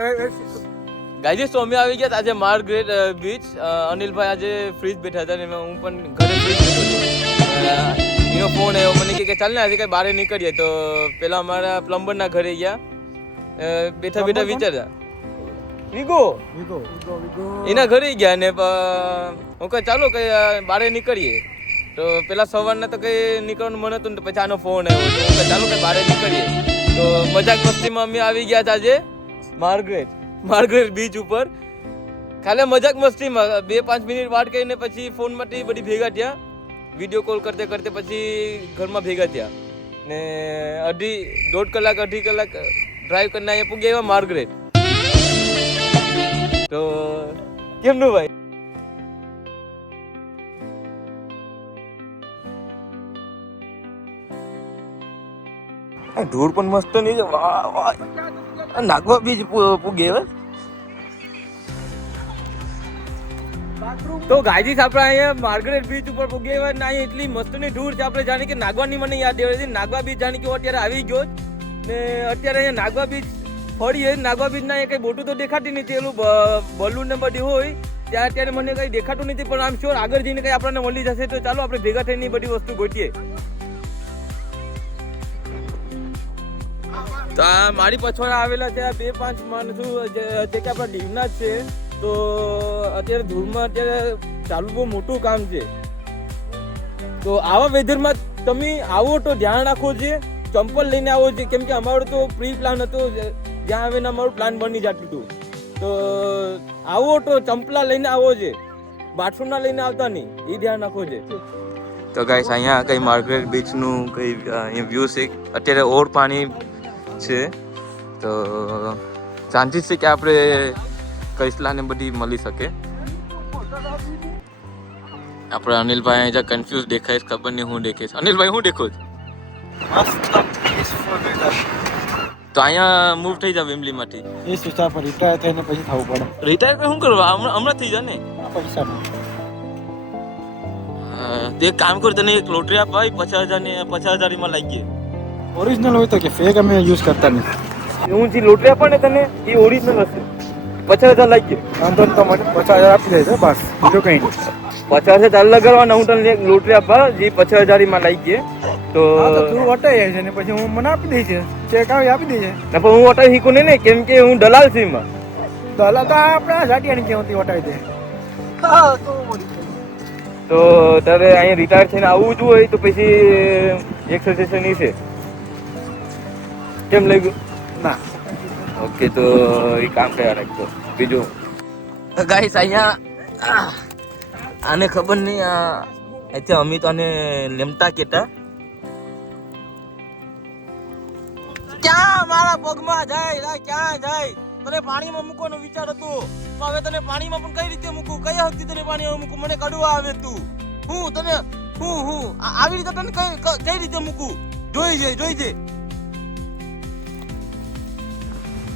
Guys તો અમે આવી ગયા આજે માર્ગરેટ બીચ. અનિલભાઈ આજે ફ્રીજ બેઠા હતા ને હું પણ ઘરે ફ્રીજ બેઠો હતો. એનો ફોન આવ્યો મને કે ચાલ ને આજે કઈ બહાર નીકળીએ. તો પેલા અમારા પ્લમ્બરના ઘરે ગયા બેઠા બેઠા વિચારતા વિગો એના ઘરે ગયા ને હું કહે ચાલો કઈ બહાર નીકળીએ. તો પેલા સવારના તો કઈ નીકળવાનું મન હતું ને પછી આનો ફોન આવ્યો તો હું કહે ચાલો કઈ બહાર નીકળીએ. તો મજાક મસ્તીમાં અમે આવી ગયા હતા આજે માર્ગરેટ બીચ ઉપર. ખાલી મજાક મસ્તીમાં 2-5 મિનિટ વાટ કરીને પછી ફોનમાંથી બધી ભેગા થયા. વિડીયો કોલ કરતે કરતે પછી ઘરમાં ભેગા થયા ને 1.5 કલાક ડ્રાઈવ કરીને અહીંયા પૂગ્યા એવા માર્ગરેટ. તો કેમનું ભાઈ? ધૂળ પણ મસ્ત નહીં છે. વાહ વાહ, નાગવા બીચ પૂગે હવે. તો ગાઈઝીસ આપણે અહીંયા માર્ગરેટ બીચ ઉપર પૂગે હવે ને અહીંયા એટલી મસ્તની ધૂળ છે. આપણે જાણે કે નાગવાની મને યાદ આવે છે. નાગવા બીચ જાણે કે અત્યારે આવી ગયો ને અત્યારે અહીંયા નાગવા બીચ ફરીએ. નાગવા બીચ ના કઈ બોટું તો દેખાતી નથી. એલું બલૂન ને બધી હોય ત્યાં અત્યારે મને કઈ દેખાતું નથી. પણ આમ શ્યોર આગળ જઈને કઈ આપણને મળી જશે. તો ચાલો આપણે ભેગા થઈને બધી વસ્તુ ગોતીએ. તો આ મારી પછવાડા આવેલા છે 2-5 માણસો જે કે આપણા દીવના જ છે. તો અત્યારે ધૂળમાં અત્યારે ચાલુ બહુ મોટું કામ છે. તો આવા વેધરમાં તમે આવો તો ધ્યાન રાખો છે. ચંપલ લઈને આવો છે કેમ કે અમારો તો પ્રી પ્લાન હતો જ્યાં આવીને અમારું પ્લાન બની જતું હતું. તો આવો તો ચંપલા લઈને આવો છે, બાથરૂમના લઈને આવતા નહીં, એ ધ્યાન રાખો છે. તો ગાઈસ અહીંયા કઈ માર્ગરેટ બીચનું કઈ વ્યૂ છે. અત્યારે ઓર પાણી છે તો ચાન્સીસ છે કે આપણે કૈસલાને બધી મળી શકે. આપણે અનિલભાઈ અહીંયા કન્ફ્યુઝ દેખાય, ખબર નહીં હું દેખે છે. અનિલભાઈ હું દેખો છો? તો અહીંયા મૂવ થઈ જાવ વેમ્બલીમાંથી. એ સુચા પર રિટાયર થઈને પછી થવું પડે. રિટાયર કરી શું કરવા? હમણાં થઈ જાય ને પૈસા. એક કામ કર, તને એક લોટરી આપ ભાઈ 50,000 ને 50,000 માં લાગી ગઈ. ઓરિજિનલ હોય તો કે ફેક અમે યુઝ કરતા નહીં. હું જે લોટરી આપા ને તને એ ઓરિજિનલ હશે. 50,000 લાગી ગઈ. વાંધો નહીં, તમને 50,000 આપી દેજો બસ, બીજું કંઈ નહીં. 50,000 લગાડવાના. હું તને એક લોટરી આપા જે 50,000 માં લાગી ગઈ. તો તું વટાઈ છે ને પછી હું મને આપી દઈ છે, ચેક આવી આપી દઈ છે. પણ હું વટાઈ શીખું ને કેમ કે હું દલાલ છું એમાં. દલાલ તો આપણે ઝાટિયાની કેવતી વટાઈ દે. તો તારે અહીંયા રિટાયર થઈને આવવું જ હોય તો પછી એક સજેશન એ છે. કેમ લાગ્યું? ના ઓકે, તો એ કામ કર્યા રાખજો. બીજું ગાઈસ અહીંયા આને ખબર નહીં, અહીંથી અમિત અને લેમટા કેતા ક્યાં મારા પગમાં જાય, ક્યાં જાય? તને પાણીમાં મૂકવાનો વિચાર હતો તો હવે તને પાણીમાં પણ કઈ રીતે મૂકું? કઈ હકથી તને પાણીમાં મૂકું? મને કડવા આવે તું. હું તને હું આવી રીતે તને કઈ રીતે મૂકું? જોઈ છે.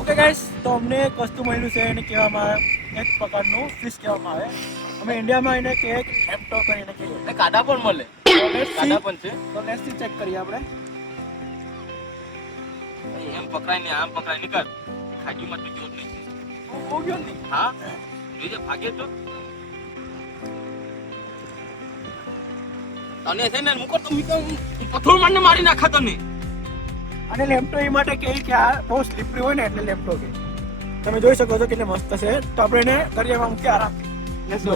ઓકે ગાઈસ, તો અમને એક વસ્તુ મળ્યું છે, એને કહેવામાં આવે એક પ્રકારનું ફિશ કહેવામાં આવે. અમે ઇન્ડિયામાં એને કે એક હેપ્ટો કરીને કહીએ. ને કાડા પણ મળે. કાડા પણ છે. તો લેટ્સ ચેક કરીએ આપણે. એમ પકડાય ને આમ પકડાય નીકળ. ખાડીમાં તો જોર નહીં. હું બહુ ગયો નહીં. હા જોજે ભાગે તો. તને છે ને મૂકો તો પથ્થર મારને મારી નાખા તને. અને લેમ્પટો એ માટે કહે કે આ બહુ સ્લીપરી હોય ને એટલે લેમ્પટો કે. તમે જોઈ શકો છો કેટલે મસ્ત છે. તો આપણે એને દરિયામાં મૂકી આરામથી. Let's go.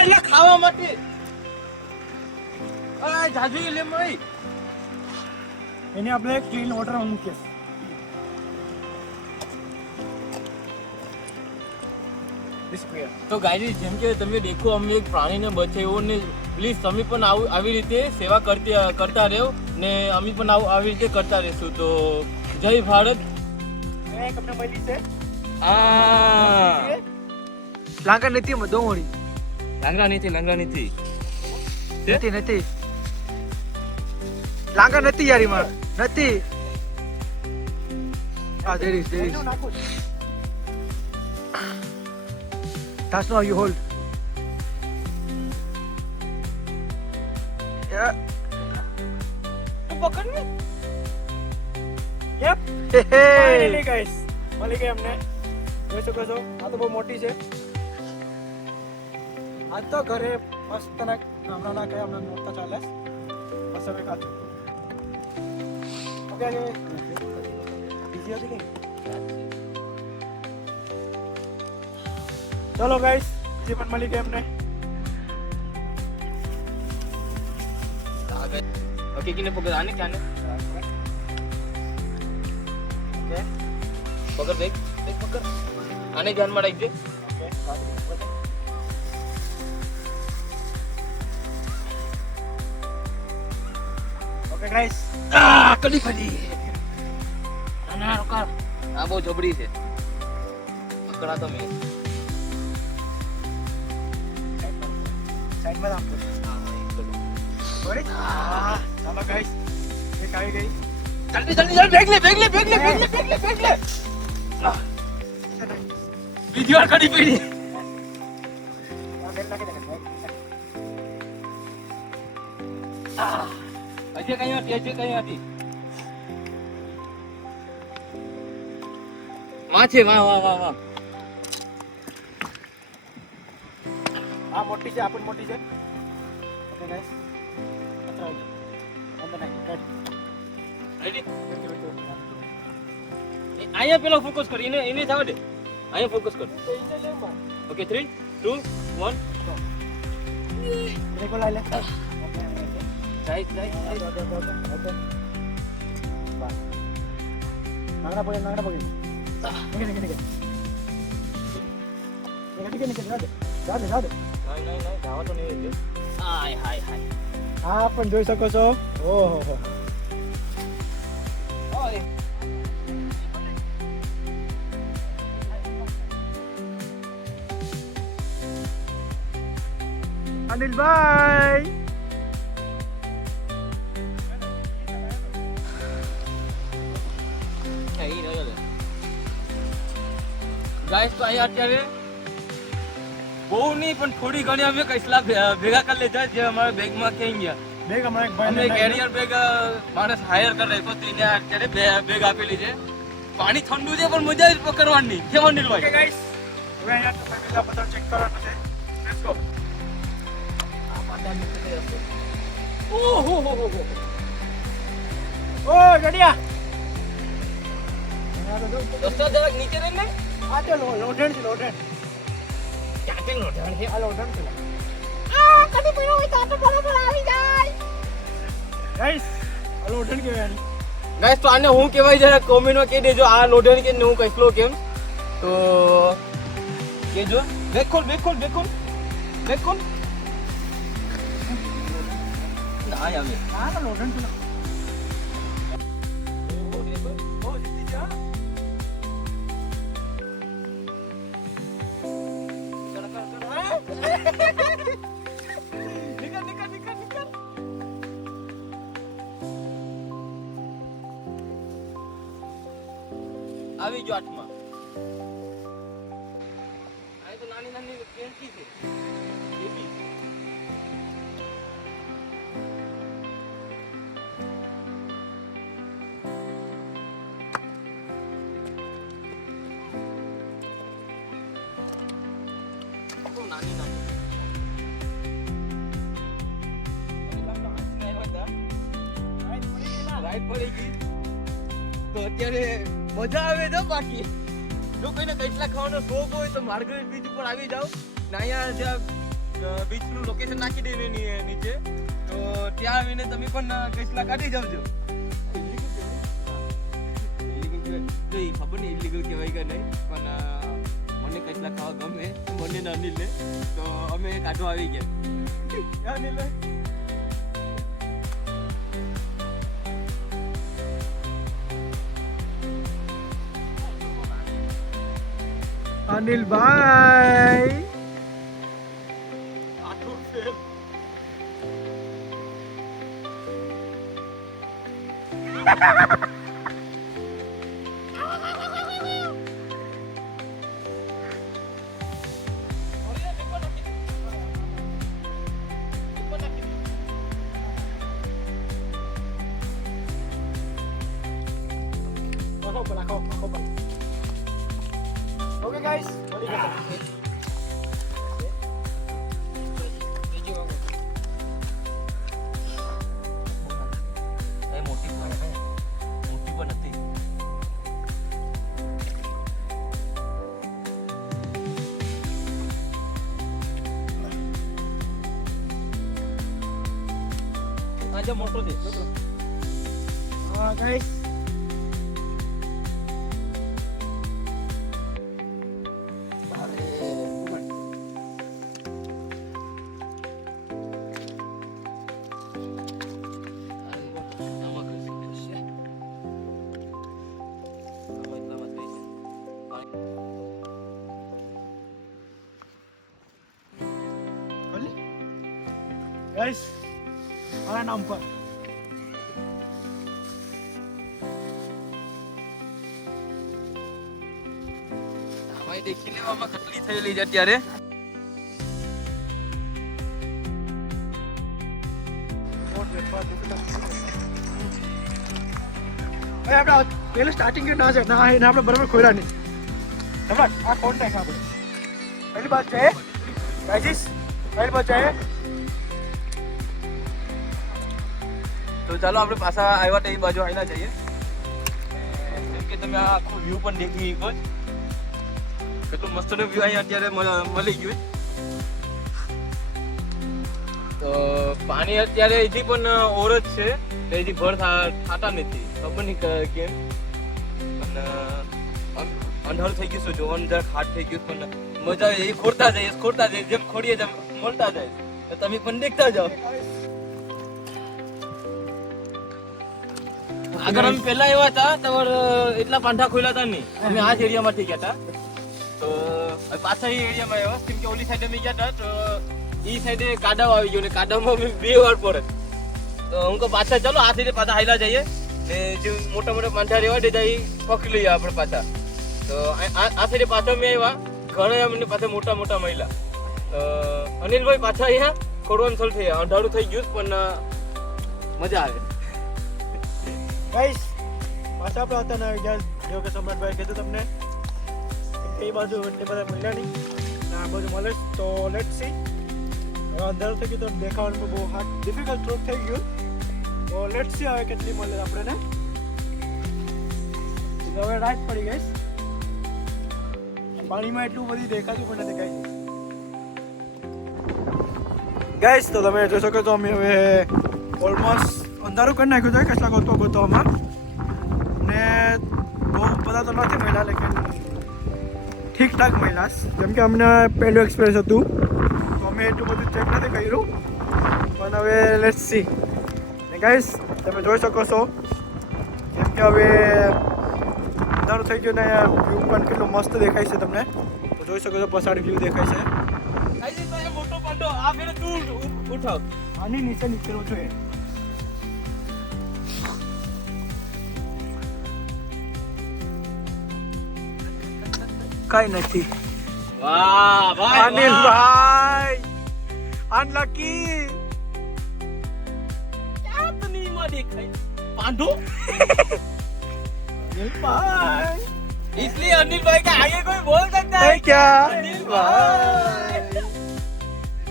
એટલે ખાવા માટે જાજુ લે મય. એને આપણે ક્લીન વોટરમાં મૂકીએ. તો ગાઈઝ જેમ કે તમે દેખો અમે એક પ્રાણીને બચાવ્યો ને પ્લીઝ તમે પણ આવી રીતે સેવા કરતા રહો ને અમે પણ આવી રીતે કરતા રહેશું. તો જય ભારત. એક આપણે મળી છે લાંગા નથી મધોમણી. લાંગા નથી લાંગા નથી યાર, માં નથી. Ah, there is. That's not how you hold. Yeah. પકડ ને ફાઇનલી ગાઈસ મળી ગઈ અમને. જોઈ શકો છો આ તો બહુ મોટી છે. આજ તો ઘરે મસ્ત હમણાં ના ગયા હમણાં નોરતા ચાલે બસ હવે ખાતું. ઓકે બીજી હતી કઈ. ચલો ગાઈસ બીજી પણ મળી ગઈ અમને. ઓકે કિને પકડ આને ક્યાં ઓકે પકડ દેખ પકડ આને ધ્યાનમાં રાખજે. ઓકે ગાઈસ કડી ફડી ના રોકા આ બહુ જબરી છે. પકડા તો મેં સાઈડમાં રાખો. Ready? ચાલો ગાઈસ એક આવી ગઈ. જલ્દી જલ્દી જલ્દી બેગ લે બીજી વાર કડી પડી. અજય કઈ હતી વાહ છે વાહ વાહ વાહ વાહ. આ મોટી છે આ પણ મોટી છે. ઓકે ગાઈસ રેડી અહીંયા પેલો ફોકસ કર એને થવા દે. અહીંયા ફોકસ કર. ઓકે 3 2 1 બ્રેકો લઈ લે. જાય ઓકે બસ નાગડા પકડ નીકળ જાવ નહીં જાવા તો નહીં દે. હાય હાય હાય હા પણ જોઈ શકો છો. ઓહો હો ઓય અનિલભાઈ ગાઈસ તો અહીંયા અત્યારે બહુ નહીં પણ થોડી ઘણી અમે કૈસલા ભેગા કરી લેતા જે અમારા બેગમાં ક્યાં ગયા. બેગ હમણાં એક અમને ભાઈ કેરિયર બેગ માણસ હાયર કરી રાખ્યો તો એને અત્યારે બેગ આપેલી છે. પાણી ઠંડુ છે પણ મજા જ પકડવાની કેમ અનિલભાઈ. ઓકે ગાઈસ હવે અહીંયા તમે પેલા બધા ચેક કરવાનું છે. Let's go. ઓહો હો હો હો. ઓ ગડિયા દોસ્તો જરાક નીચે રહી ને. આ તો લોઢણ છે લોઢણ. ક્યાંથી લોઢણ છે. આ લોઢણ છે કદી પીણું હોય તો આપણે બરોબર આવી જાય. ગાઈસ આ લોઢણ કહેવાય. ગાઈસ તો આને હું કહેવાય જરા કોમેન્ટમાં કહી દેજો આ લોઢણ કે હું કઈસલો કેમ તો કહેજો. બેગ ખોલ ના આવે. આ તો લોઢણ છે. ઓ જીતી જા. નીકળ. આવી ગયો આઠમાં. આ તો નાની પેન્ટી છે બેબી. નાની રાઈટ પડી ગઈ તો અત્યારે મજા આવે છે. બાકી જો કોઈને કૈસલા ખાવાનો શોખ હોય તો માર્ગરેટ બીચ ઉપર આવી જાઓ ને અહીંયા જ્યાં બીચનું લોકેશન નાખી દઈને નીચે તો ત્યાં આવીને તમે પણ કૈસલા કાઢી જાવજો. ખબર નહીં ઇલીગલ કહેવાય કે નહીં પણ મને કૈસલા ખાવા ગમે મને ને અનિલને તો અમે કાઢવા આવી ગયા. અનિલભાઈ અનિલભાઈ આખો પર. ઓકે ગાઈસ, મળી ગયા. મોટી પણ હતી. આજે મોટો છે. હા ગાઈસ, ગાઈસ મારા નામ પર ભાઈ દેખી લેવામાં કેટલી થયેલી છે અત્યારે. આપણે પેલું સ્ટાર્ટિંગ કે ના છે ના એને આપણે બરાબર ખોલ્યા નહીં. સમ્રાટ આ કોણ નાખ આપણે પહેલી બાત છે ગાઈસ, પહેલી બાત છે. તો ચાલો આપણે પાછા આવ્યા તો એ બાજુ આવીના જઈએ. જેમ કે તમે આ આખું વ્યૂ પણ દેખી શકો છો. કેટલું મસ્ત વ્યૂ અહીં અત્યારે મળી ગયું. તો પાણી અત્યારે હજી પણ ઓર જ છે, હજી ભર થતા નથી. ખબર નહીં કેમ, પણ અંધારું થઈ ગયું છે. જોવાનું જરાક હાર્ડ થઈ ગયું, પણ મજા આવે. એ ખોરતા જાય, જેમ ખોડીએ જેમ મળતા જાય. તો તમે પણ દેખતા જાઓ. અગર અમે પહેલા એવા હતા તો એટલા પાંઠા ખોલ્યા હતા નહીં. અમે આ જ એરિયામાંથી ગયા હતા. તો પાછા એ એરિયામાં આવ્યા, કેમ કે ઓલી સાઈડે અમે ગયા હતા તો એ સાઈડે કાદવ આવી ગયો ને કાદવમાં અમે 2 વાર પડે. તો હું કહું પાછા ચાલો આ સાઈડે પાછા હાઈલા જઈએ ને જે મોટા મોટા પાંઠા રહેવા દેતા એ પકડી લઈએ આપણે પાછા. તો આ સાઈડે પાછા અમે આવ્યા, ઘણા અમને પાછા મોટા મોટા મહિલા. અનિલભાઈ પાછા અહીંયા ખોડવાનું ચાલુ થઈ ગયા. અંધારું થઈ ગયું પણ મજા આવે. ગાઈસ પાછા આપણે હતા ને જો કે સમ્રાટભાઈ કીધું તમને એ બાજુ એટલે બધા મળ્યા નહીં ને આ બાજુ મળે તો લેટ્સ સી. હવે અંધારું થઈ ગયું તો દેખાવાનું બહુ હાર્ડ ડિફિકલ્ટ ટ્રુક થઈ ગયું. તો લેટ્સ સી હવે કેટલી મળે આપણે. હવે રાત પડી ગાઈસ, પાણીમાં એટલું બધી દેખાતું પણ નથી ગાઈસ. તો તમે જોઈ શકો છો અમે હવે ઓલમોસ્ટ અંધારું કરી નાખ્યું છે કેટલા ગોતવામાં ને બહુ બધા તો નથી મળ્યા, લેકિન ઠીકઠાક મળ્યા. જેમ કે અમને પહેલું એક્સપિરિયન્સ હતું તો અમે એટલું બધું ચેક નથી કર્યું, પણ હવે લેટ્સ સી. ને ગાઈસ તમે જોઈ શકો છો જેમ કે હવે અંધારું થઈ ગયું ને વ્યૂ પણ કેટલું મસ્ત દેખાય છે તમને. તો જોઈ શકો છો પછાડી વ્યૂ દેખાય છે. મોટો પાંડો આ ફેરે તું ઉઠાવ. આની નીચે નીકળવું જોઈએ. કઈ નથી. વાહ ભાઈ, અનિલભાઈ અનલકી. क्या तो नहीं मार देखाई पांडो. અનિલભાઈ इसलिए अनिल भाई के आगे कोई बोल सकता है क्या अनिल भाई.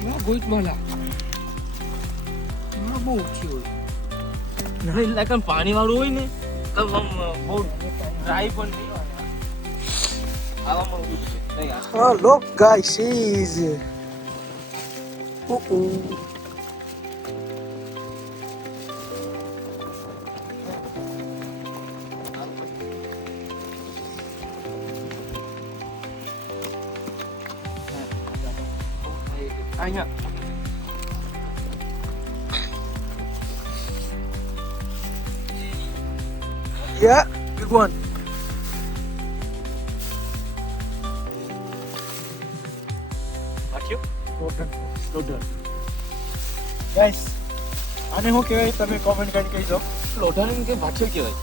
ના ગોઈત માલા ના બહુ ઓછી હોય. નહીં લાગન પાણી વાળું હોય ને તો આમ બહુ ડ્રાય પણ નહીં હોય. આવામાં ઉભું છે નહીં આ. Oh look guys, she's અહીંયા yeah, big one. વાટ્યું ગાઈસ આને હું કહેવાય તમે કોમેન્ટ કરીને કહી દો. લોઢાને કે વાટ્યું કહેવાય.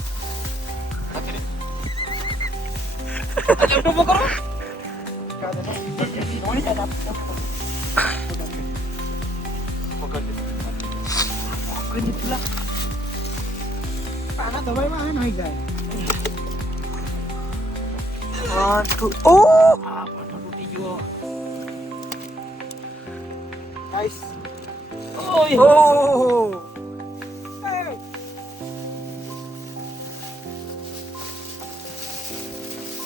આખરે આ લેપટોપ કરો. પકડ દે. આના દવાઈમાં આ નહીં જાય. 1 2 ઓ આ પાટો તૂટી ગયો ગાઈસ ઓ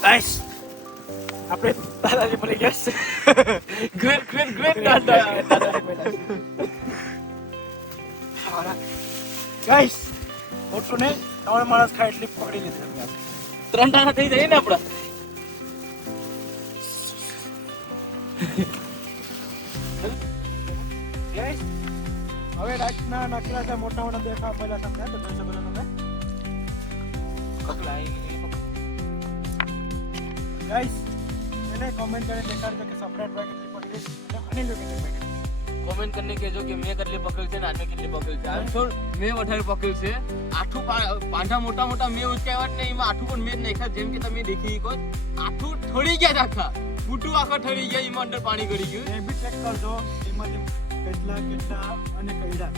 ગાઈસ આપણે દાદાજી મળી ગયા ગ્રેટ દાદાજી ગાઈસ ઓટો ને 3 માણસ ખાય એટલી પકડી લીધી 3 ટાણા થઈ જાય ને આપડા. ગાઈસ હવે રાતના નાખેલા છે મોટા મોટા દેખા પહેલા તમને તો જોઈ શકો છો તમે ગાઈસ એને કમેન્ટ કરીને દેખાડજો કે સપરેટ ભાઈ કેટલી પકડી છે અને જો કેટલી પકડી કોમેન્ટ કરીને કહેજો કે મેં કેટલી પકડ છે ને આને કેટલી પકડ છે. આમ છોડ મેં વધારે પકડ છે. આઠું પાંઠા મોટા મોટા મેં ઉચકાવ્યા જ નહીં, એમાં આઠું પણ મેં જ નાખ્યા. જેમ કે તમે દેખી શકો આઠું ઠળી ગયા છે આખા, બુટું આખા ઠળી ગયા, એમાં અંદર પાણી ગળી ગયું. એ બી ચેક કરજો એમાંથી કેટલા અને કઈડા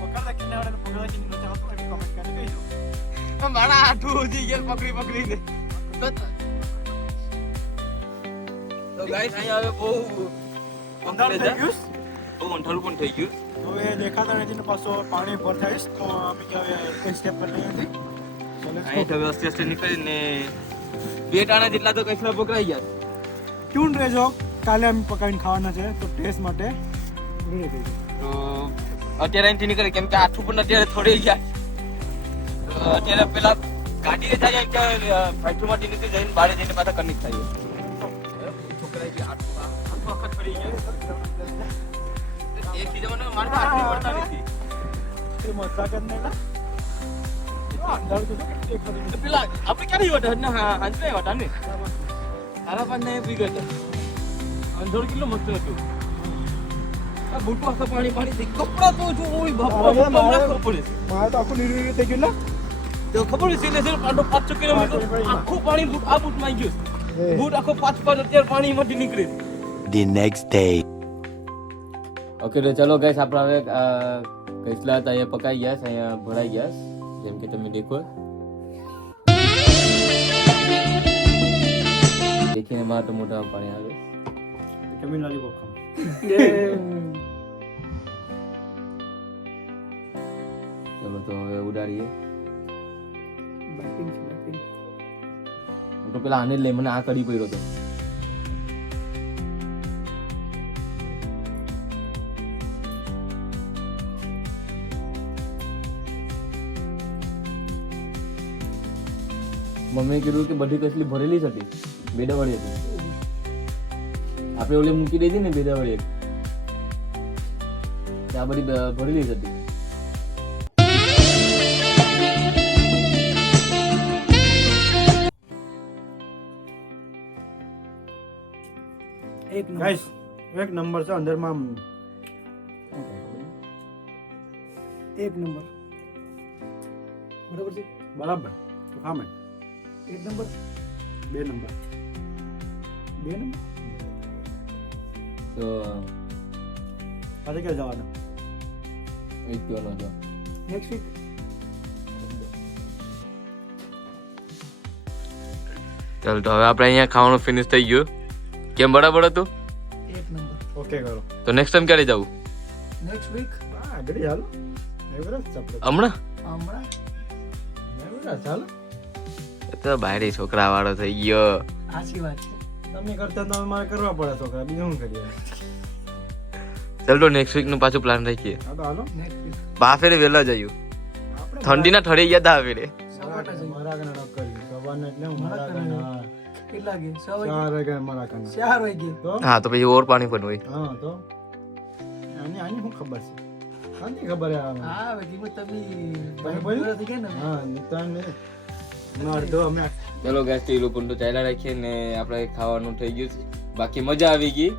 પકડતા કેટલા વાળા પકડતા કે નથી આવતું એ કમેન્ટ કરીને કહીજો. મારા આઠું ઉજી ગયા પકડીને. તો ગાઈસ અહીંયા હવે બહુ અંધારું થઈ ગયું બહુ અંધારું પણ થઈ ગયું. હવે દેખાતા નથી ને પાછો પાણી ભર થઈશ તો અમે કે હવે એક સ્ટેપ પર લઈ હતી અહીં હવે અસ્તે અસ્તે નીકળીને 2 ટાણા જેટલા તો કચરા પકડાઈ ગયા. ટ્યુન રહેજો, કાલે અમે પકાવીને ખાવાના છે તો ટેસ્ટ માટે રેડી થઈ તો અત્યારે અહીંથી નીકળે કેમ કે આઠું પણ અત્યારે થોડી ગયા. તો અત્યારે પેલા ગાડીએ જાય કે ફેક્ટરીમાંથી નીકળી જઈને બહાર જઈને પાછા કનેક્ટ થાય. છોકરા જે આઠું વખત પડી ગયા એક બીજાને મારતા આઠી પડતા નથી. એ મજાક જ નહીં ના અંધારું તો કેટલી ખરી પેલા આપણે ક્યારે વટા ને હાંજે વટા ને તારા પણ નહીં પી ગયો. અંધોર કેટલો મસ્ત હતું. આ બુટુ આખા પાણી પાણી થઈ કપડા તો જો ઓય બાપા ખબર પડે. મારે તો આખું નીરું થઈ ગયું ને તો ખબર છે ને સર પાડો 500 કિલોમીટર આખું પાણી બૂટ આ બૂટ માં ગયું. બૂટ આખો 5 અત્યારે પાણીમાંથી નીકળે. The next day. ઓકે તો ચલો ગાઈસ આપણે હવે કઈસલા હતા એ પકાઈ ગયા છે, અહીંયા ભરાઈ ગયા જેમ કે તમે દેખો. દેખીને માં તો મોટા પાણી આવે. તમિલનાડુ બોખમ ચલો તો હવે ઉડાડીએ. હું તો પેલા આને જ લઈ, મને આ કડી પડ્યો હતો. મમ્મીએ કીધું કે બધી કસલી ભરેલી જ હતી, બેડાવાળી હતી. આપણે ઓલી મૂકી દીધી ને બેડાવાળી આ બધી ભરેલી જ હતી. ગાઈસ એક નંબર છે અંદરમાં એક નંબર બરાબર છે બરાબર તો ખામે એક નંબર બે નંબર તો આજે ક્યાં જવાના એક કહેવાનો હતો નેક્સ્ટ વીક ચાલ તો હવે આપણે અહીંયા ખાવાનું ફિનિશ થઈ ગયું. કેમ બરાબર હતું? એક નંબર ઓકે કરો તો નેક્સ્ટ ટાઈમ ક્યારે જવું? નેક્સ્ટ વીક હા આગળ ચાલો એવરેજ આપણે હમણાં એવરેજ ચાલો એ તો બાયડી છોકરા વાળો થઈ ગયો. સાચી વાત છે. તમે કરતા તો મારે કરવા પડે છોકરા, બીજું શું કરીએ. ચાલ તો નેક્સ્ટ વીક નું પાછું પ્લાન રાખીએ. હા તો હાલો નેક્સ્ટ વીક બાફેરે વહેલા જયું. ઠંડીના ઠરી ગયા હતા ફેરે. મારા કને નક કરી સવારના એટલે હું મારા કને કેટલા વાગે 4 વાગે મારા કને 4 વાગે તો હા તો પછી ઓર પાણી પણ હોય. હા તો આની શું ખબર છે? આની ખબર છે હા હવે તમે બોલ્યો થઈ ગયા ને હા નિતાન ને અડધો અમે ચલો ગાઈસ તો એ લોકો તો ચાલ્યા રાખીએ ને આપણે ખાવાનું થઈ ગયું છે. બાકી મજા આવી ગઈ.